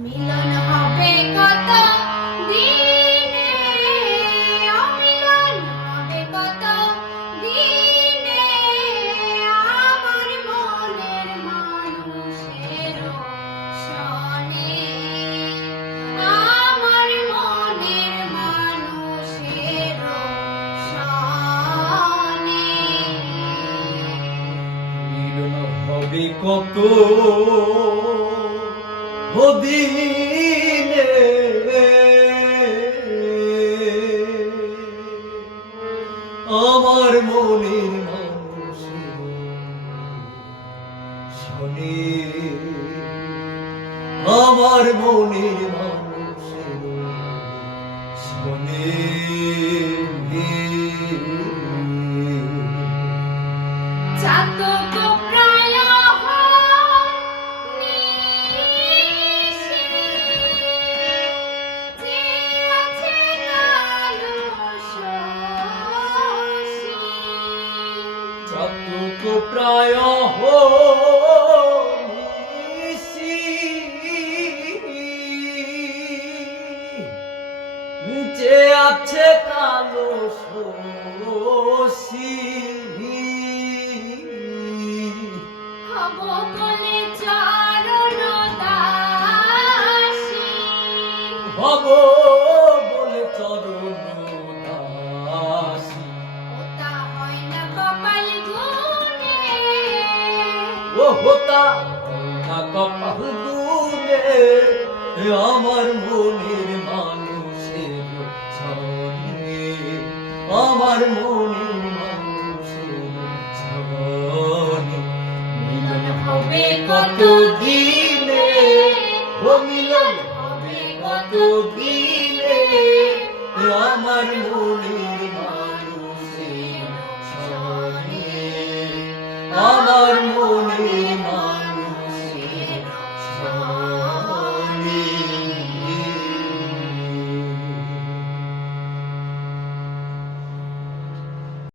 মিলন হবে কত দিনে, অমিলন হবে কত দিনে, আমার মনের মানুষের সনে, আমার মনের মানুষের সনে। মিলন হবে কত দিনে, আমার মনের মানুষের শোনে, আমার মনের মানুষের শোনে। চাতক প্রায় নিশি, যে আছে কালো শশী। চাতক প্রায় নিশি, যে আছে কালো শশী। হব বলে চরণ দাসী, হব বলে চরণ দাসী। ওটা হয় না কপাল গুনে, ও হোতা না কপাল গুনে, আমার মনের মানুষের ছনে, আমার মনের মানুষের ছনে। মিলন হবে কত দিনে, ও মিলন হবে কত দিনে, আমার মনের মানুষের ছনে, আমার মনের